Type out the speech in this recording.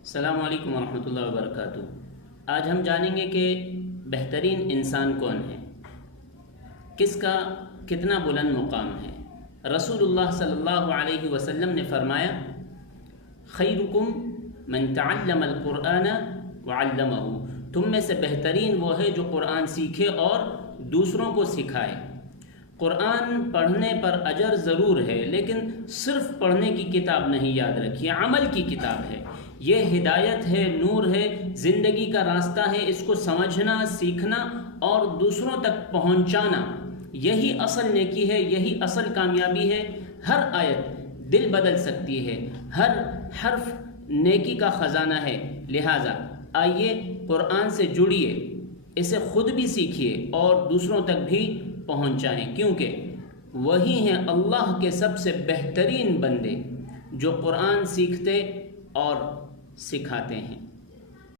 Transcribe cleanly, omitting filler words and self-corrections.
السلام علیکم ورحمۃ اللہ وبرکاتہ۔ آج ہم جانیں گے کہ بہترین انسان کون ہے، کس کا کتنا بلند مقام ہے۔ رسول اللہ صلی اللہ علیہ وسلم نے فرمایا، خیرکم من تعلم القرآن وعلمہ، تم میں سے بہترین وہ ہے جو قرآن سیکھے اور دوسروں کو سکھائے۔ قرآن پڑھنے پر اجر ضرور ہے، لیکن صرف پڑھنے کی کتاب نہیں، یاد رکھیے عمل کی کتاب ہے۔ یہ ہدایت ہے، نور ہے، زندگی کا راستہ ہے۔ اس کو سمجھنا، سیکھنا اور دوسروں تک پہنچانا، یہی اصل نیکی ہے، یہی اصل کامیابی ہے۔ ہر آیت دل بدل سکتی ہے، ہر حرف نیکی کا خزانہ ہے۔ لہٰذا آئیے قرآن سے جڑیے، اسے خود بھی سیکھیے اور دوسروں تک بھی پہنچائیں، کیونکہ وہی ہیں اللہ کے سب سے بہترین بندے جو قرآن سیکھتے اور سکھاتے ہیں۔